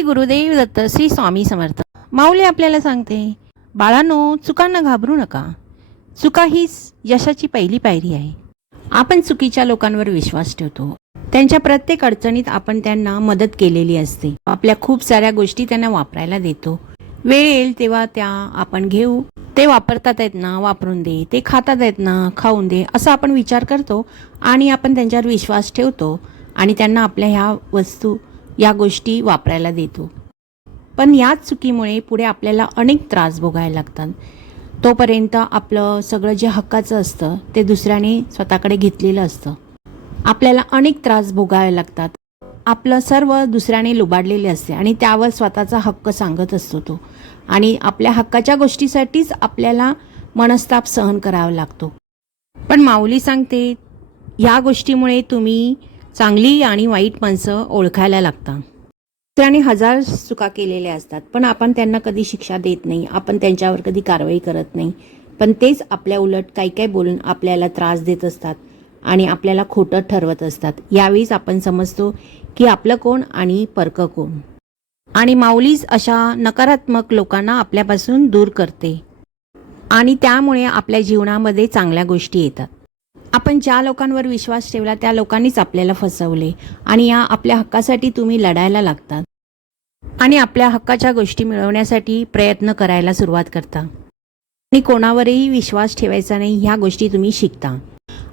श्री गुरुदेव दत्त, श्री स्वामी समर्थ। माऊली आपल्याला सांगते, बाळांनो, चुकांना घाबरू नका। चुका हीच यशाची पहिली पायरी आहे। आपण चुकीच्या लोकांवर विश्वास ठेवतो, त्यांच्या प्रत्येक अडचणीत आपण त्यांना मदत केलेली असते, आपल्या खूप साऱ्या गोष्टी त्यांना वापरायला देतो। वेळ येईल तेव्हा त्या आपण घेऊ, ते वापरतात आहेत ना वापरून दे, ते खातात आहेत ना खाऊन दे, असं आपण विचार करतो आणि आपण त्यांच्यावर विश्वास ठेवतो आणि त्यांना आपल्या ह्या वस्तू या गोष्टी वापरायला देतो। पण याच चुकीमुळे पुढे आपल्याला अनेक त्रास भोगायला लागतात। तोपर्यंत आपलं सगळं जे हक्काचं असतं ते दुसऱ्याने स्वतःकडे घेतलेलं असतं, आपल्याला अनेक त्रास भोगावे लागतात। आपलं सर्व दुसऱ्याने लुबाडलेले असते आणि त्यावर स्वतःचा हक्क सांगत असतो तो, आणि आपल्या हक्काच्या गोष्टीसाठीच आपल्याला मनस्ताप सहन करावा लागतो। पण माऊली सांगते, या गोष्टीमुळे तुम्ही चांगली आणि वाईट माणसं ओळखायला लागता। दुसऱ्याने हजार चुका केलेल्या असतात, पण आपण त्यांना कधी शिक्षा देत नाही, आपण त्यांच्यावर कधी कारवाई करत नाही, पण तेच आपल्या उलट काही बोलून आपल्याला त्रास देत असतात आणि आपल्याला खोटं ठरवत असतात। यावेळीच आपण समजतो की आपलं कोण आणि परकं कोण। आणि माऊलीच अशा नकारात्मक लोकांना आपल्यापासून दूर करते आणि त्यामुळे आपल्या जीवनामध्ये चांगल्या गोष्टी येतात। आपण ज्या लोकांवर विश्वास ठेवला त्या लोकांनीच आपल्याला फसवले आणि या आपल्या हक्कासाठी तुम्ही लढायला लागतात आणि आपल्या हक्काच्या गोष्टी मिळवण्यासाठी प्रयत्न करायला सुरुवात करता आणि कोणावरही विश्वास ठेवायचा नाही, ह्या गोष्टी तुम्ही शिकता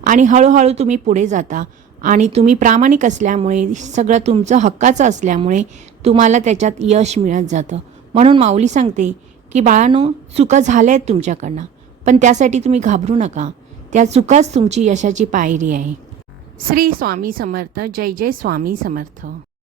आणि हळूहळू तुम्ही पुढे जाता आणि तुम्ही प्रामाणिक असल्यामुळे, सगळं तुमचं हक्काचं असल्यामुळे तुम्हाला त्याच्यात यश मिळत जातं। म्हणून माऊली सांगते की बाळांनो, चुका झाल्या आहेत तुमच्याकडनं, पण त्यासाठी तुम्ही घाबरू नका, त्या चुकाच तुमची यशाची पायरी आहे। श्री स्वामी समर्थ। जय जय स्वामी समर्थ।